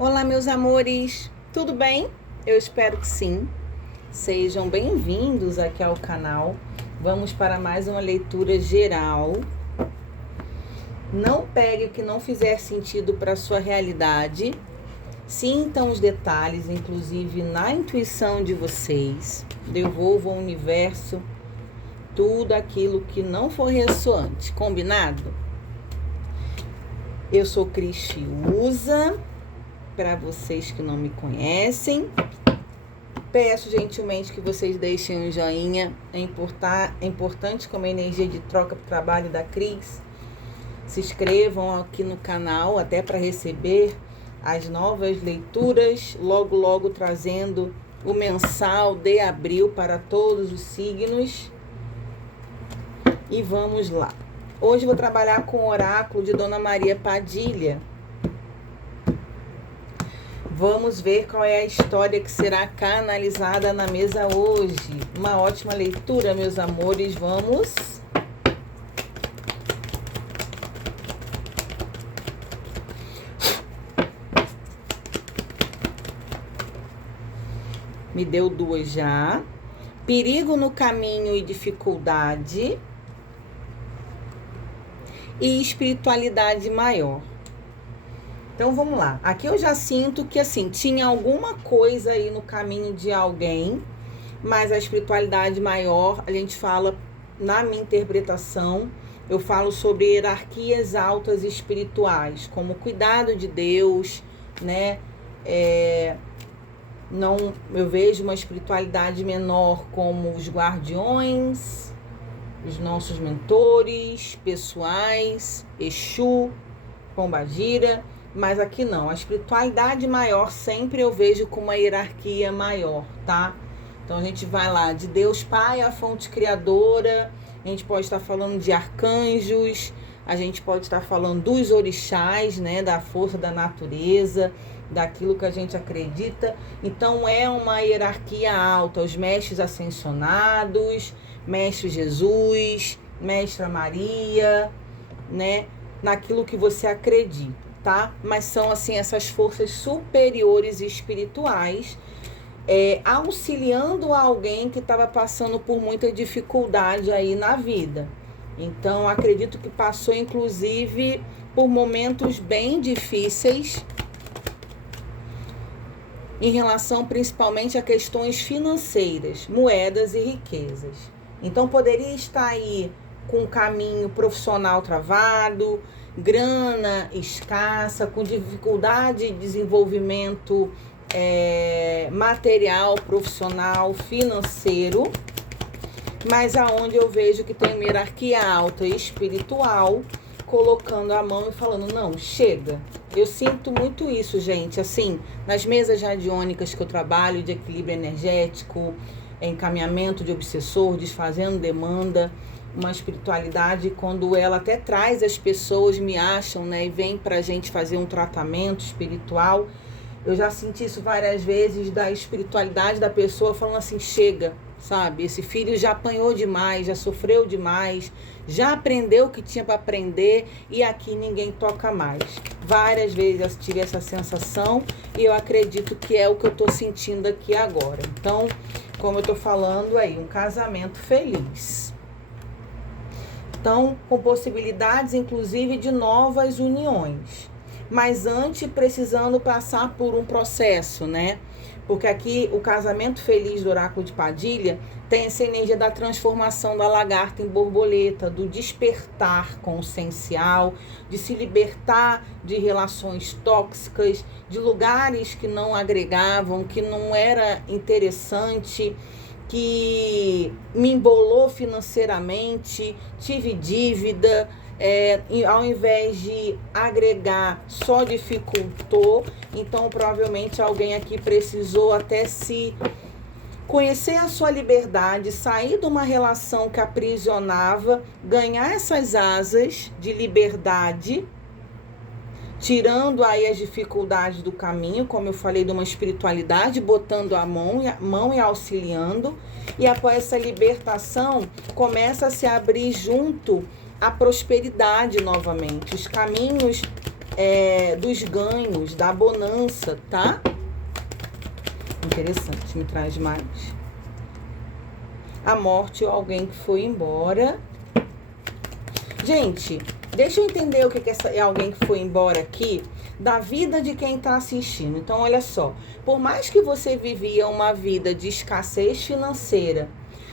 Olá, meus amores, tudo bem? Eu espero que sim. Sejam bem-vindos aqui ao canal. Vamos para mais uma leitura geral. Não pegue o que não fizer sentido para a sua realidade. Sintam os detalhes, inclusive na intuição de vocês. Devolvam ao universo tudo aquilo que não for ressoante. Combinado? Eu sou Cris Fiuza. Para vocês que não me conhecem, peço gentilmente que vocês deixem um joinha. É importante como energia de troca para o trabalho da Cris. Se inscrevam aqui no canal até para receber as novas leituras, logo trazendo o mensal de abril para todos os signos. E vamos lá. Hoje vou trabalhar com o oráculo de Dona Maria Padilha. Vamos ver qual é a história que será canalizada na mesa hoje. Uma ótima leitura, meus amores. Vamos. Me deu 2 já. Perigo no caminho e dificuldade. E espiritualidade maior. Então, vamos lá. Aqui eu já sinto que, assim, tinha alguma coisa aí no caminho de alguém, mas a espiritualidade maior, a gente fala, na minha interpretação, eu falo sobre hierarquias altas espirituais, como o cuidado de Deus, né? Eu vejo uma espiritualidade menor como os guardiões, os nossos mentores pessoais, Exu, Pombagira. Mas aqui não, a espiritualidade maior sempre eu vejo com uma hierarquia maior, tá? Então a gente vai lá de Deus Pai, a fonte criadora, a gente pode estar falando de arcanjos, a gente pode estar falando dos orixás, né? Da força da natureza, daquilo que a gente acredita. Então é uma hierarquia alta, os mestres ascensionados, Mestre Jesus, Mestra Maria, né? Naquilo que você acredita. Tá? Mas são assim essas forças superiores espirituais auxiliando alguém que estava passando por muita dificuldade aí na vida. Então acredito que passou inclusive por momentos bem difíceis em relação principalmente a questões financeiras, moedas e riquezas. Então poderia estar aí com o caminho profissional travado, grana escassa, com dificuldade de desenvolvimento material, profissional, financeiro, mas aonde eu vejo que tem uma hierarquia alta e espiritual, colocando a mão e falando, não, chega. Eu sinto muito isso, gente, assim, nas mesas radiônicas que eu trabalho, de equilíbrio energético, encaminhamento de obsessor, desfazendo demanda, uma espiritualidade, quando ela até traz as pessoas, me acham, né, e vem pra gente fazer um tratamento espiritual. Eu já senti isso várias vezes, da espiritualidade da pessoa falando assim, chega, sabe? Esse filho já apanhou demais, já sofreu demais, já aprendeu o que tinha para aprender e aqui ninguém toca mais. Várias vezes eu tive essa sensação e eu acredito que é o que eu tô sentindo aqui agora. Então, como eu tô falando aí, um casamento feliz. Então, com possibilidades, inclusive, de novas uniões. Mas antes, precisando passar por um processo, né? Porque aqui, o casamento feliz do oráculo de Padilha tem essa energia da transformação da lagarta em borboleta, do despertar consciencial, de se libertar de relações tóxicas, de lugares que não agregavam, que não era interessante, que me embolou financeiramente, tive dívida, ao invés de agregar, só dificultou. Então, provavelmente, alguém aqui precisou até se conhecer a sua liberdade, sair de uma relação que aprisionava, ganhar essas asas de liberdade, tirando aí as dificuldades do caminho, como eu falei, de uma espiritualidade, botando a mão e auxiliando. E após essa libertação, começa a se abrir junto a prosperidade novamente. Os caminhos dos ganhos, da bonança, tá? Interessante, me traz mais. A morte ou alguém que foi embora. Gente, deixa eu entender o que é alguém que foi embora aqui, da vida de quem está assistindo. Então, olha só. Por mais que você vivia uma vida de escassez financeira,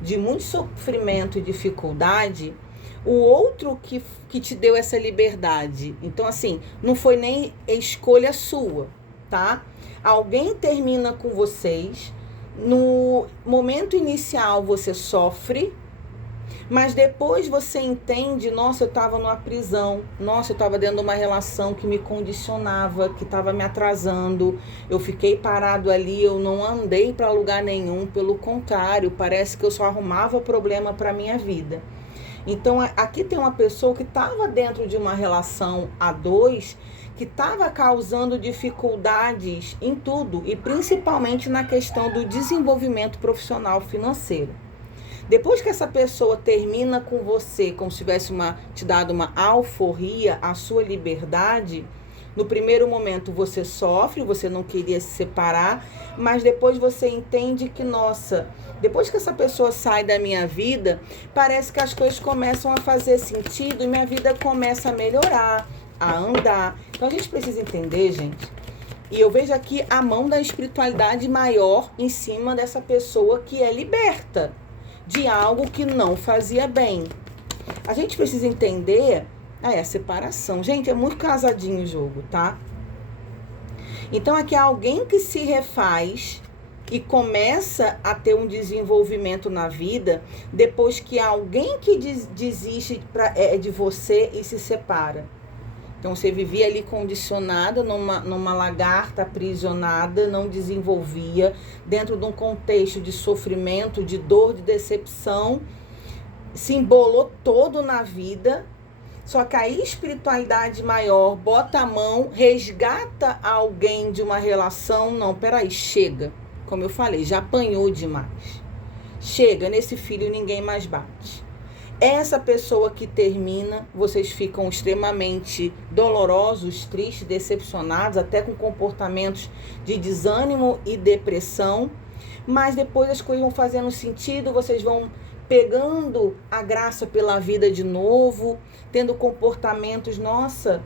de muito sofrimento e dificuldade, o outro que te deu essa liberdade. Então, assim, não foi nem escolha sua, tá? Alguém termina com vocês. No momento inicial, você sofre. Mas depois você entende, nossa, eu estava numa prisão, nossa, eu estava dentro de uma relação que me condicionava, que estava me atrasando, eu fiquei parado ali, eu não andei para lugar nenhum, pelo contrário, parece que eu só arrumava problema para minha vida. Então, aqui tem uma pessoa que estava dentro de uma relação a dois, que estava causando dificuldades em tudo, e principalmente na questão do desenvolvimento profissional financeiro. Depois que essa pessoa termina com você, como se tivesse te dado uma alforria, a sua liberdade, no primeiro momento você sofre, você não queria se separar, mas depois você entende que, nossa, depois que essa pessoa sai da minha vida, parece que as coisas começam a fazer sentido e minha vida começa a melhorar, a andar. Então a gente precisa entender, gente, e eu vejo aqui a mão da espiritualidade maior em cima dessa pessoa que é liberta de algo que não fazia bem. A gente precisa entender a separação. Gente, é muito casadinho o jogo, tá? Então, aqui é alguém que se refaz e começa a ter um desenvolvimento na vida depois que alguém que desiste de você e se separa. Então, você vivia ali condicionada, numa lagarta aprisionada, não desenvolvia, dentro de um contexto de sofrimento, de dor, de decepção, se embolou todo na vida. Só que a espiritualidade maior bota a mão, resgata alguém de uma relação. Não, peraí, chega. Como eu falei, já apanhou demais. Chega, nesse filho ninguém mais bate. Essa pessoa que termina, vocês ficam extremamente dolorosos, tristes, decepcionados, até com comportamentos de desânimo e depressão. Mas depois as coisas vão fazendo sentido, vocês vão pegando a graça pela vida de novo, tendo comportamentos, nossa,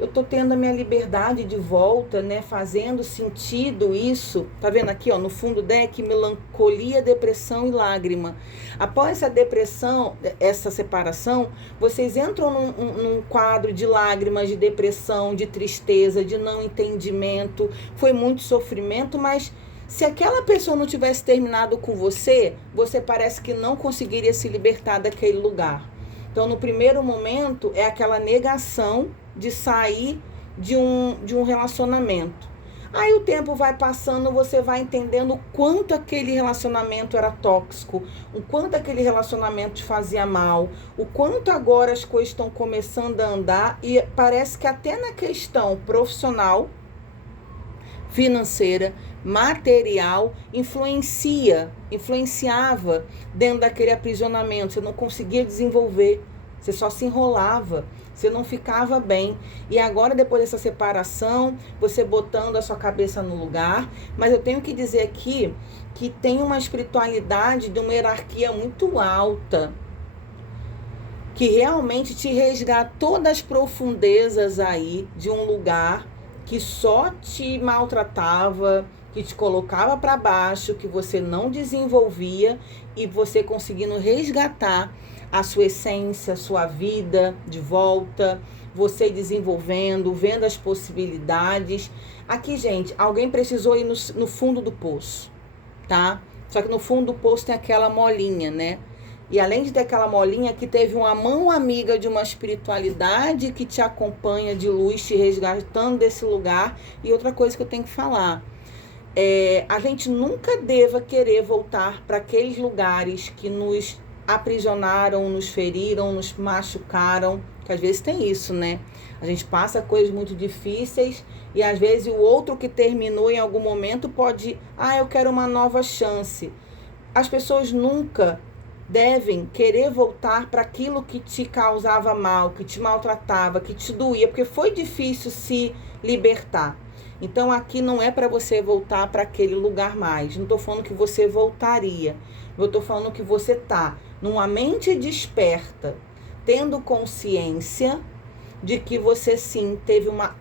eu tô tendo a minha liberdade de volta, né? Fazendo sentido isso. Tá vendo aqui, ó, no fundo deck, melancolia, depressão e lágrima. Após essa depressão, essa separação, vocês entram num quadro de lágrimas, de depressão, de tristeza, de não entendimento. Foi muito sofrimento, mas se aquela pessoa não tivesse terminado com você, você parece que não conseguiria se libertar daquele lugar. Então, no primeiro momento, é aquela negação de sair de um relacionamento. Aí o tempo vai passando, você vai entendendo o quanto aquele relacionamento era tóxico, o quanto aquele relacionamento te fazia mal, o quanto agora as coisas estão começando a andar e parece que até na questão profissional, financeira, material, influenciava dentro daquele aprisionamento. Você não conseguia desenvolver, você só se enrolava, você não ficava bem. E agora, depois dessa separação, você botando a sua cabeça no lugar. Mas eu tenho que dizer aqui que tem uma espiritualidade de uma hierarquia muito alta, que realmente te resgatou das profundezas aí de um lugar que só te maltratava, que te colocava para baixo, que você não desenvolvia, e você conseguindo resgatar a sua essência, a sua vida de volta, você desenvolvendo, vendo as possibilidades. Aqui, gente, alguém precisou ir no fundo do poço, tá? Só que no fundo do poço tem aquela molinha, né? E além de ter aquela molinha, que teve uma mão amiga de uma espiritualidade que te acompanha de luz, te resgatando desse lugar. E outra coisa que eu tenho que falar, a gente nunca deva querer voltar para aqueles lugares que nos aprisionaram, nos feriram, nos machucaram, que às vezes tem isso, né? A gente passa coisas muito difíceis e às vezes o outro que terminou em algum momento pode, eu quero uma nova chance. As pessoas nunca devem querer voltar para aquilo que te causava mal, que te maltratava, que te doía, porque foi difícil se libertar. Então aqui não é para você voltar para aquele lugar mais. Não estou falando que você voltaria. Eu estou falando que você está numa mente desperta, tendo consciência de que você sim teve uma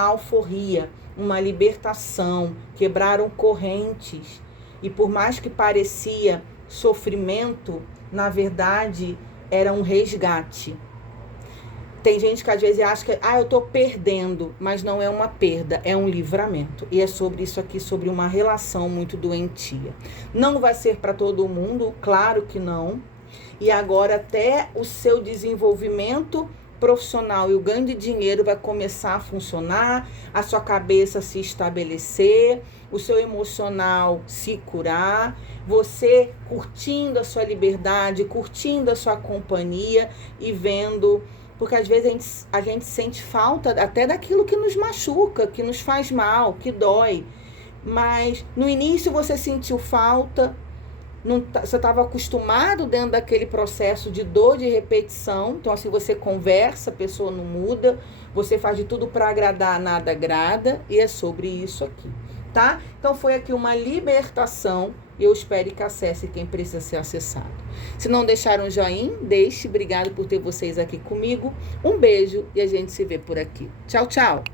alforria, uma libertação, quebraram correntes. E por mais que parecia sofrimento, na verdade era um resgate. Tem gente que às vezes acha que eu tô perdendo, mas não é uma perda, é um livramento. E é sobre isso aqui, sobre uma relação muito doentia. Não vai ser para todo mundo, claro que não. E agora até o seu desenvolvimento profissional e o ganho de dinheiro vai começar a funcionar, a sua cabeça se estabelecer, o seu emocional se curar, você curtindo a sua liberdade, curtindo a sua companhia e vendo, porque às vezes a gente sente falta até daquilo que nos machuca, que nos faz mal, que dói, mas no início você sentiu falta, você estava acostumado dentro daquele processo de dor de repetição. Então assim, você conversa, a pessoa não muda, você faz de tudo para agradar, nada agrada, e é sobre isso aqui, tá? Então foi aqui uma libertação e eu espero que acesse quem precisa ser acessado. Se não deixaram um joinha, deixe. Obrigado por ter vocês aqui comigo. Um beijo e a gente se vê por aqui. Tchau, tchau!